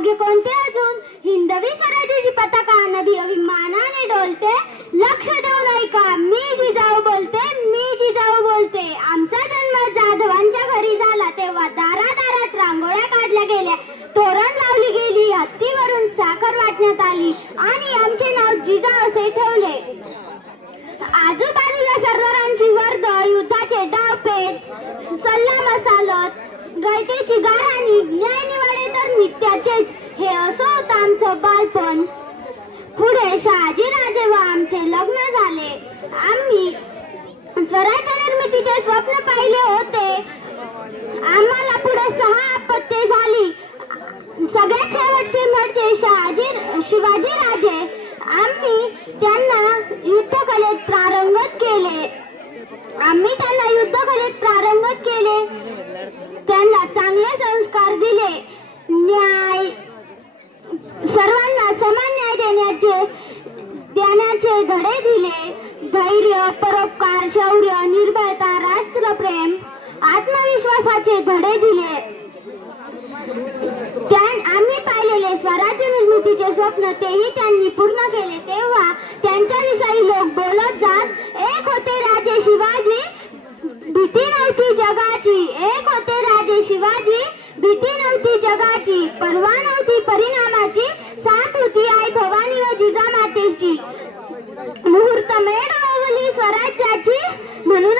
भाग्य कोणते अजून? हिंदवी स्वराज्याची पताका नभी अभिमानाने डोलते. लक्ष देऊन ऐका मी जिजाऊ बोलते मी जिजाऊ बोलते. आमचा जन्म जाधवांच्या घरी झाला तेव्हा दारादारात रांगोळ्या काढल्या गेल्या. तोरण लावली गेली हत्तीवरून साखर वाटण्यात आली आणि आमचे नाव जिजाऊ असे ठेवले. आजूबाजूला सरदारांची वर्दळ युद्धाचे डावपेच सल्ला मसालत रयतेची गाराणी न्याय आमचं बालपण. पुढे शहाजी राजे व आमचे लग्न झाले. आम्ही स्वराज्य निर्मितीचे स्वप्न पाहिले होते. आम्हाला पुढे सहा अपत्ये झाली. सगळ्यात शेवटचे म्हणजे शहाजी शिवाजी राजे. आम्ही त्यांना युद्धकलेत प्रारंगत केले. आम्ही त्यांना युद्धकलेत प्रारंगत केले. त्यांना चांगले संस्कार दिले. न्याय ज्ञानाचे धडे दिले धैर्य परोपकार शौर्य निर्भयता राष्ट्रप्रेम आत्मविश्वासाचे धडे दिले. आम्ही पाहिलेले स्वराज्य निर्मितीचे स्वप्न तेही त्यांनी पूर्ण केले. तेव्हा त्यांच्याविषयी लोक बोलत जात एक होते राजे शिवाजी भीती नव्हती जगाची. एक होते राजे शिवाजी भीती नव्हती जगाची. परवा नव्हती परिणामाची. मुहूर्त मेढ ओवली स्वराज्याची म्हणून